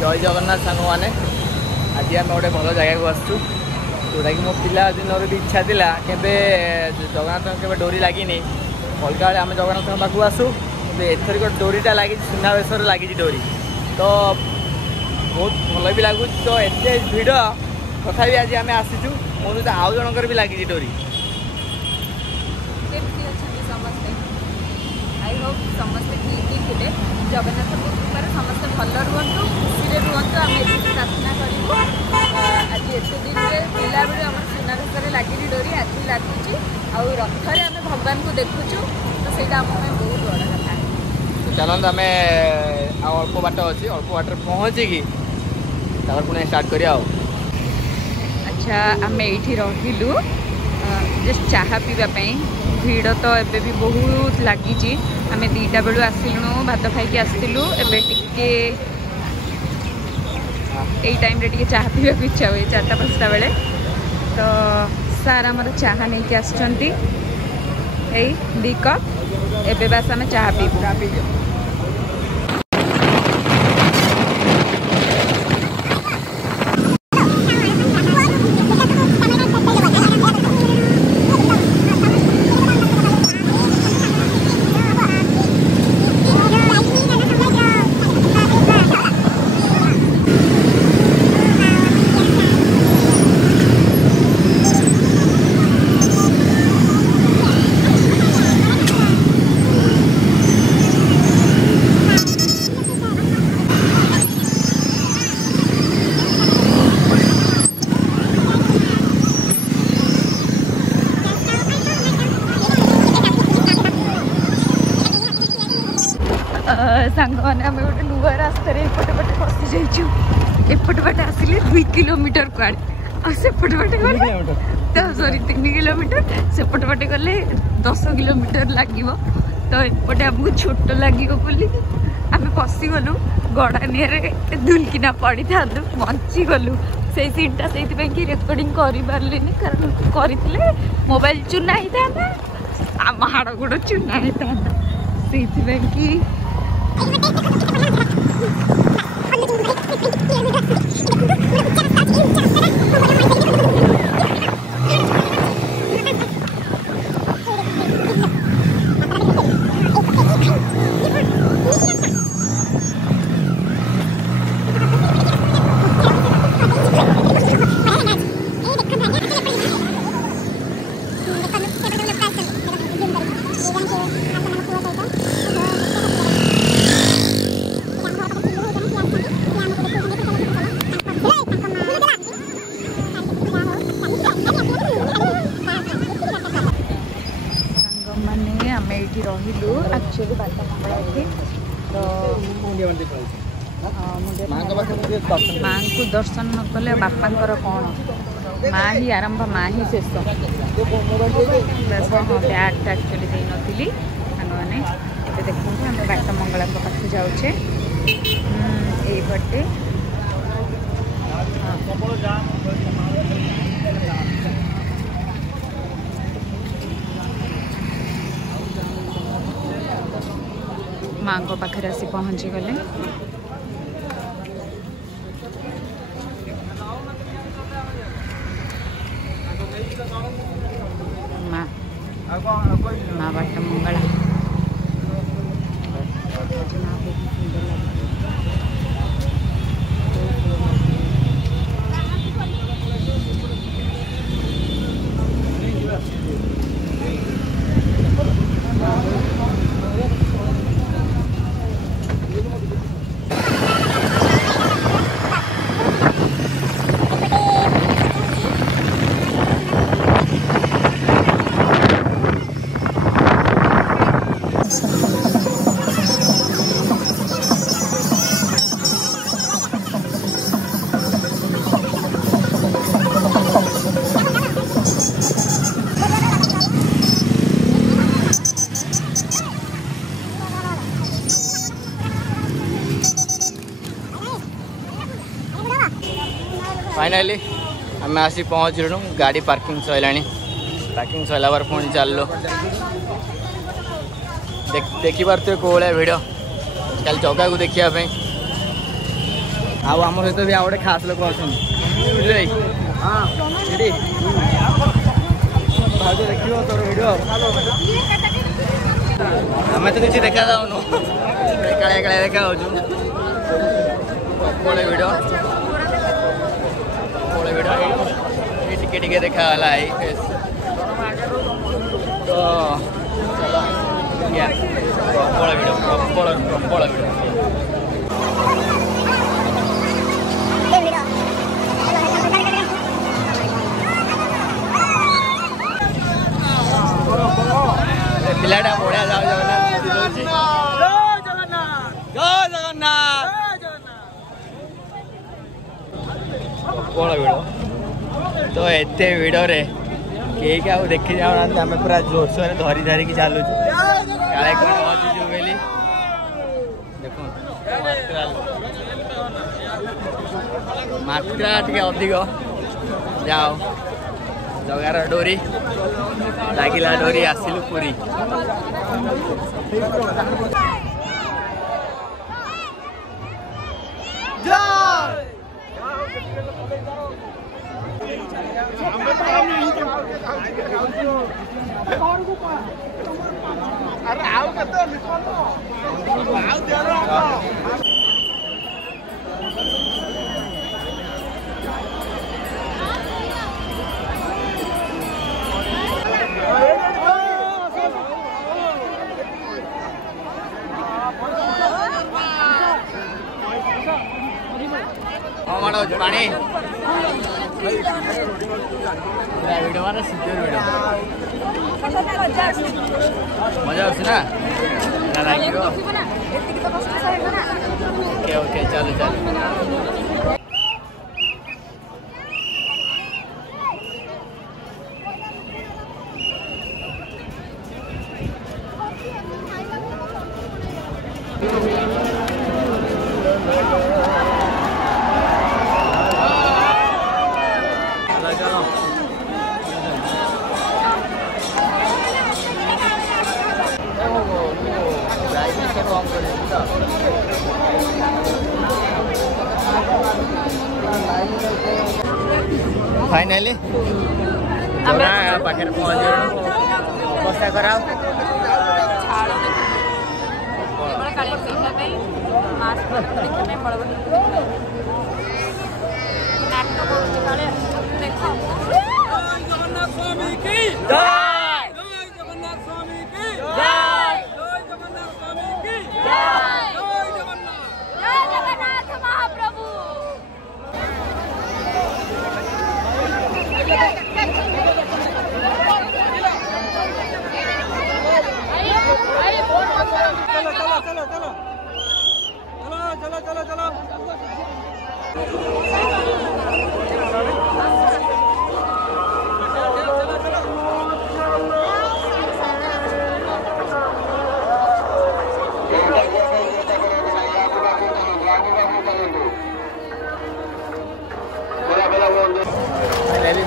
जय जगन्नाथ सांग मैंने आज आम गोटे भल जगह को आसचु जोटा कि मो पिला दिन भी इच्छा थी के जगन्नाथ के डोरी लगी अलग बेले आम जगन्नाथ पाखु आसू एथरिक डोरीटा लगी सुनावेश लगी डोरी तो बहुत भल भी लगुच तो एत भिड़ तथा आज आम आसीचु मो सहित आउ जनकर भी लगी डोरी आई होप समस्ते ठीक थे जगन्नाथ कृपार समस्त भल रुहतु खुशी रुहतु आम ये प्रार्थना करूँ आज एत दिन पिला बेलू आम सुनावेश लगी डोरी आज लगुच आउ रथरे आम भगवान को देखुचु तो सही आम बहुत बड़ कथा तो चलते आम अल्प बाट अच्छी अल्प बाट पहुँचिकी पुणी स्टार्ट करिया। अच्छा आम ये रहिलु जस्ट चाह पीवाई भिड़ तो एबे भी बहुत लगी आम 2टा बेलू आसलु भात खाई आसलु एबे टिके यही टाइम रे चाह पीवा इच्छा हुए 4टा 5टा बेले तो सार आमर चाह नहीं कि आसुँच 2 कप एबे बास आम चाह पीबू। सांग मैंने आम गोटे नुआ रास्तार एपटे पटे फसी जाइचु एपटे पटे आसिले 2 किलोमीटर कुआड़े आसेपटे पटे गले तो सॉरी 3 किलोमीटर सेपटे पटे गले 10 किलोमीटर लगे तो एपटे आमको छोट लगे बोली आम फसी गलु गड़ानिया दुलकिना पड़ी था बची गलु से सीनटा से रेकर्डिंग कर पार्लिनी कारण करते मोबाइल चुना होता आम हाड़ गोड़ चुना होता से रहिलु एक्चुअली बाटा मंगला थी तो माँ को दर्शन न कले बापा कौन माँ ही आरंभ माँ ही शेष बैगटा एक्चुअली दे नी सांग मैंने देखते आम बाटा मंगला पाख जाऊे ये माँ को पाखे आसी पहुँची गले माँ माँ बाट मंगला फाइनाली आम आसी पहुँचलु गाड़ी पार्किंग सरला पार्किंग सरला बार पुणी चलो देखी पारे कौ भाया भिड़ कल जगह को देखा आउ आम सहित भी आउ गोटे खास लोक अच्छा देख तोर भिड आम तो किसी देखा जाऊन कालिया कालिया देखा प्रबल भिड टिके देखा फेस तो प्रबल भिड प्रबल भिड पिलाटा बढ़िया जाओ जगन्नाथ जय जगन्नाथ प्रबल भिड़ तो एत भिड़े कहीं आउ देखी जाऊना आम पूरा जोरसोर धरी धरिकी चलुचु काले कौन बचुचु बोली देख मात्रा टे अधिक जाओ जगार डोरी लगिला डोरी आसिलु पुरी पानी वीडियो माने सिक्योर वीडियो मजा आछे ना लागियो ओके ओके चलो चलो फाइनली पाखे पहुँच अवस्था करा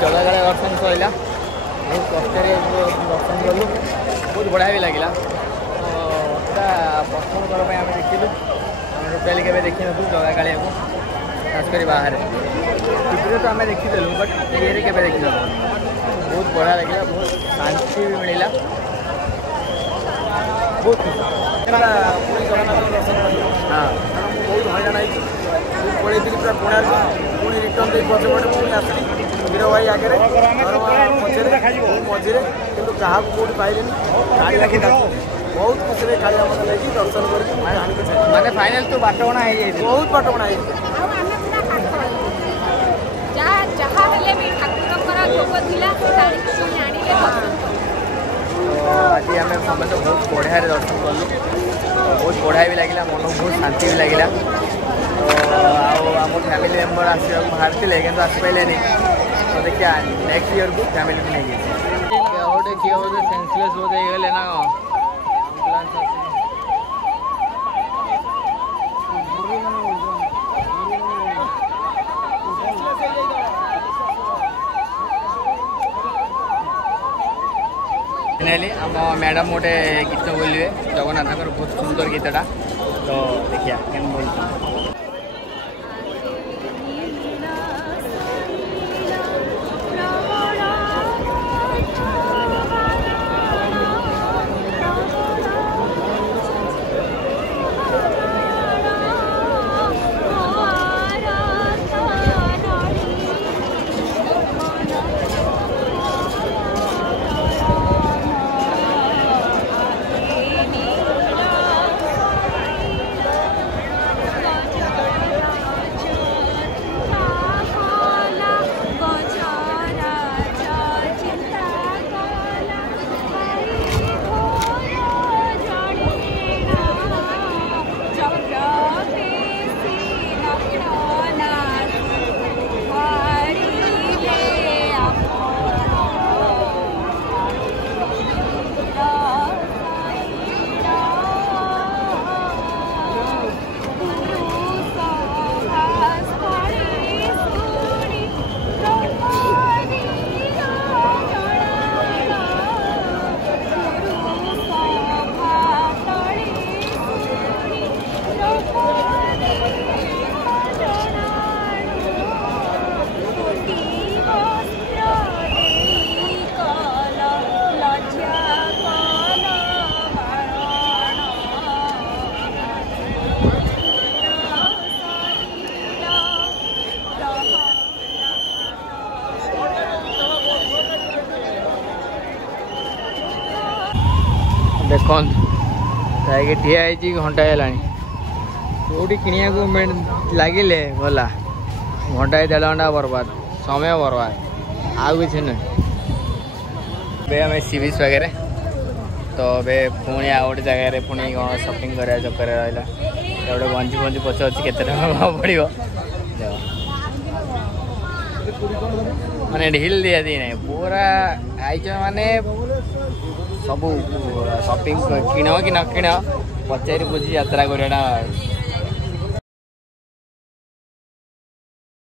जलगाड़ा दर्शन सरला बहुत कष्ट दर्शन कलु बहुत बढ़िया भी लगे प्रथम थर पर आम देखिलु टोटाली के देखी नु जलगाड़िया को खासकर बाहर टीवी तो आम देखीदेलु बट ये के देखी बहुत बढ़िया लगे बहुत शांति भी मिलला बहुत पूरी जगन्नाथ दर्शन कर हाँ बहुत हईराण पड़े पूरा कोणार्क पुणी रिटर्न दे पछपटे पुणी आसली वीर भाई आगे मझे कि क्या कौट पाइले बहुत खुशी कालिया मत लगी दर्शन कर फाइनल तो बाटबणा बहुत बाटबणा आज आम समस्त बहुत बढ़िया दर्शन कलु बहुत बढ़िया भी लगे मन बहुत शांति भी लगे तो आम फैमिली मेम्बर आसवा बाहर थे कि आसपारे तो देखिए नेक्स्ट ईयर को फैमिली को नहीं गोटे किए बोधे सेंसलेस बोधे गले ना फाइनाली आम मैडम गोटे गीत बोलिए जगन्नाथ बहुत सुंदर गीतटा तो देखिए क्या बोलते देखन जाके ठिया है घंटा है कौटी कि लगे गला घंटा 1.5 घंटा बर्बाद समय बर्बाद आउ कि आम सी बीच वगैरह तो बे पुणी आ गोटे जगह पुणी कौन शॉपिंग करा चक्कर रहा गोटे गंजी फंजी पचे अच्छी केते पड़ो माने ढिल दिया दी नहीं पूरा आईच माने सब शॉपिंग किण कि न किण पचारि बुझी यात्रा करना